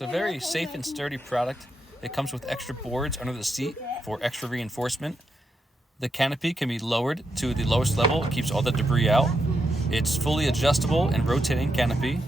It's a very safe and sturdy product. It comes with extra boards under the seat for extra reinforcement. The canopy can be lowered to the lowest level. It keeps all the debris out. It's fully adjustable and rotating canopy.